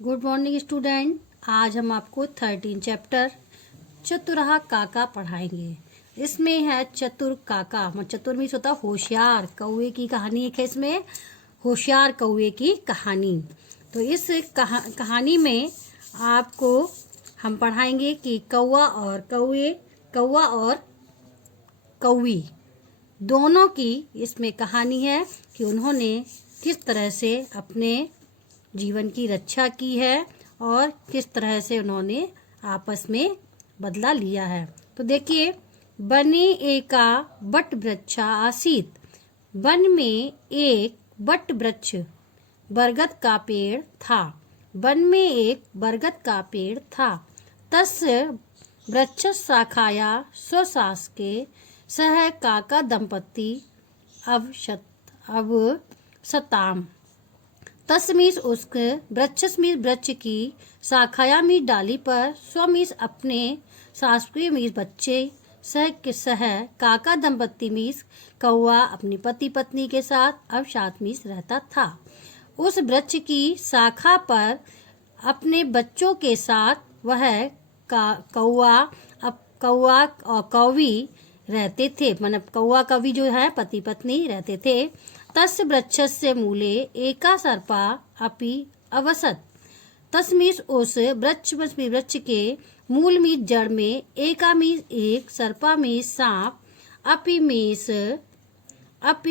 Good morning student. आज हम आपको 13 चैप्टर चतुरहा काका पढ़ाएंगे। इसमें है चतुर काका। चतुर मीन्स होता होशियार कौवे की कहानी एक है। इसमें होशियार कौवे की कहानी। तो इस कहानी में आपको हम पढ़ाएंगे कि कौवा और कौवी दोनों की इसमें कहानी है कि उन्होंने किस तरह से अपने जीवन की रक्षा की है और किस तरह से उन्होंने आपस में बदला लिया है। तो देखिए, बने एका बट वृक्षा आसीत। वन में एक बट वृक्ष बरगद का पेड़ था। वन में एक बरगद का पेड़ था। तस्य वृक्ष शाखाया स्वशास के सह काका दंपति अब सताम। तस्मीस उसके वृक्ष मीस वृक्ष की शाखाया मीस डाली पर स्वमीस अपने शासकीय मीस बच्चे सह काका दंपति मीस कौवा अपनी पति पत्नी के साथ अब साथ मीस रहता था। उस वृक्ष की शाखा पर अपने बच्चों के साथ वह कौवा और कौवी रहते थे। मतलब कौवा कौवी जो है पति पत्नी रहते थे। तस्य वृक्षस्य मूले एका सर्पा अपि अवसत। तस्मीस उस वृक्ष के मूल मीस जड़ में एका मीस एक सर्पा मीस सांप अपि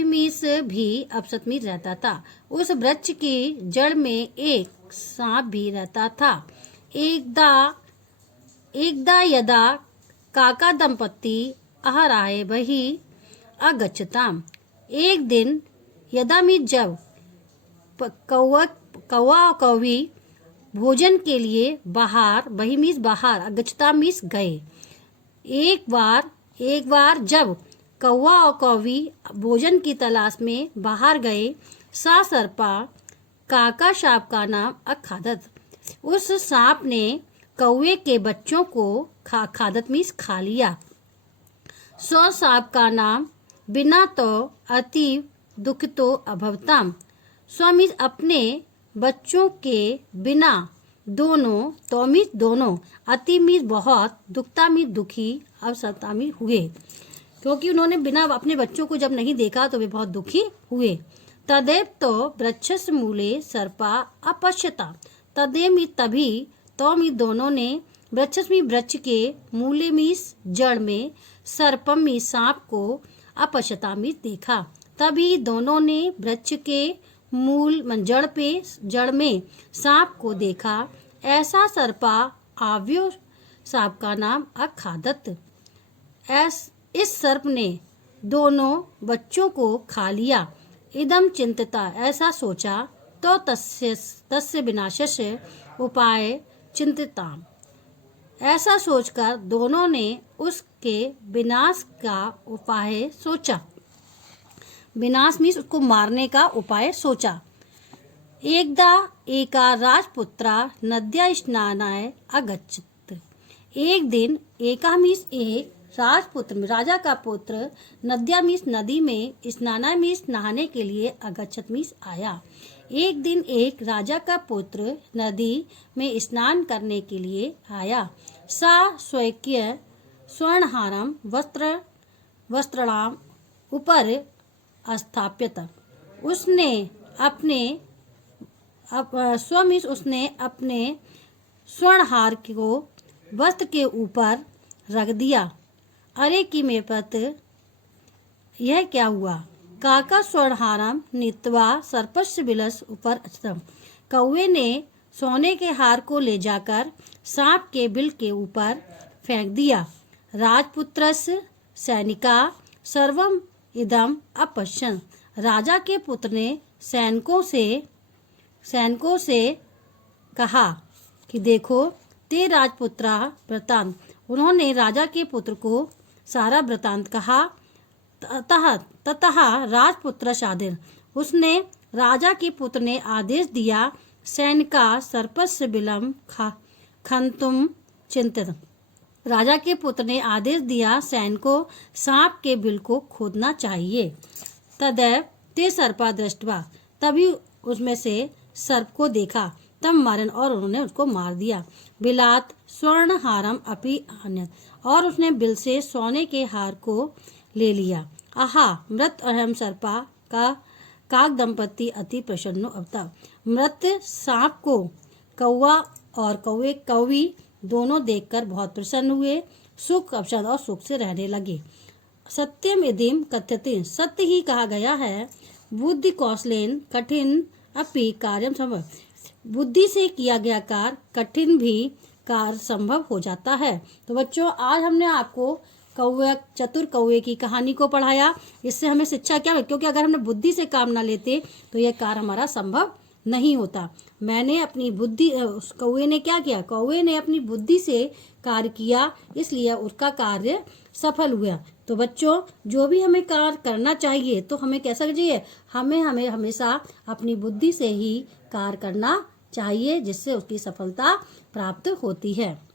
मीस भी अवसत मीस रहता था। उस वृक्ष की जड़ में एक सांप भी रहता था। एकदा यदा काका दंपति आहराय बही अगच्छताम। एक दिन यदा मीस जब कौवा और कौवी भोजन के लिए बाहर बही मीस बाहर अगच्छता मीस गए। एक बार जब कौवा और कौवी भोजन की तलाश में बाहर गए, सा सर्पा काका सांप का नाम अखादत। उस सांप ने कौवे के बच्चों को खादत मीस खा लिया। सो सांप का नाम बिना तो अति दुखितो अभवताम। स्वामी अपने बच्चों के बिना दोनों अति मीस बहुत दुखता मीस दुखी अवसता मीस हुए, क्योंकि उन्होंने बिना अपने बच्चों को जब नहीं देखा तो वे बहुत दुखी हुए। तदेव तो वृक्षस मूले सर्पा अपश्यता। तदेव मीस तभी तो मीस दोनों ने वृक्ष के मूले मीस जड़ में सर्पम मीस सांप को अपश्यता मीस देखा। तभी दोनों ने वृक्ष के मूल जड़ में सांप को देखा। ऐसा सर्पा आव्यो सांप का नाम अखादत। इस सर्प ने दोनों बच्चों को खा लिया। इदम चिंतता ऐसा सोचा तो तस्य विनाशस्य उपाय चिंतिता। ऐसा सोचकर दोनों ने उसके विनाश का उपाय सोचा। विनाश मीन्स उसको मारने का उपाय सोचा। एकदा एका राजपुत्रा नद्या स्नानाय अगच्छत। एक दिन एका मीन्स एक राजपुत्र राजा का पुत्र नद्या मीन्स नदी में स्नानाय मीन्स नहाने के लिए अगच्छत मीन्स आया। एक दिन एक राजा का पुत्र नदी में स्नान करने के लिए आया। सा स्वकीय स्वर्णहारम वस्त्रणाम ऊपर स्थापित। उसने अपने स्वर्णहार को वस्त्र के ऊपर रख दिया। अरे कि मेरे पत्र यह क्या हुआ। काका स्वर्णहारम नीत्वा सर्पस्य बिलस ऊपर अचतम। कौवे ने सोने के हार को ले जाकर सांप के बिल के ऊपर फेंक दिया। राजपुत्रस्य सैनिका सर्वम इदम अपश्यन। राजा के पुत्र ने सैनिकों से कहा कि देखो ते राजपुत्रा वृतांत। उन्होंने राजा के पुत्र को सारा वृतांत कहा। ततः राजपुत्र शादिर। उसने राजा के पुत्र ने आदेश दिया। सैनिका सर्पस्य बिलम खंतुम चिंतित। राजा के पुत्र ने आदेश दिया सैन को सांप के बिल को खोदना चाहिए। तदैव ते सर्पा दृष्टवा। तभी उसमें से सर्प को देखा। तम मारन, और उन्होंने उसको मार दिया। बिलात स्वर्ण हारम अपि अन्यत, और उसने बिल से सोने के हार को ले लिया। आहा मृत अहम सर्पा का काक दंपति अति प्रसन्नो अवता, मृत सांप को कौवा और कौवी दोनों देखकर बहुत प्रसन्न हुए, सुख अवसर और सुख से रहने लगे। सत्यम इदिम कथ्यते, सत्य ही कहा गया है। बुद्धि कौशलेन कठिन अपि कार्यम संभव, बुद्धि से किया गया कार्य कठिन भी कार्य संभव हो जाता है। तो बच्चों, आज हमने आपको चतुर कौवे की कहानी को पढ़ाया। इससे हमें शिक्षा क्या है, क्योंकि अगर हमने बुद्धि से काम ना लेते तो यह कार्य हमारा संभव नहीं होता। मैंने अपनी बुद्धि, कौवे ने क्या किया, कौवे ने अपनी बुद्धि से कार्य किया, इसलिए उसका कार्य सफल हुआ। तो बच्चों, जो भी हमें कार्य करना चाहिए तो हमें कैसा चाहिए, हमें हमेशा अपनी बुद्धि से ही कार्य करना चाहिए, जिससे उसकी सफलता प्राप्त होती है।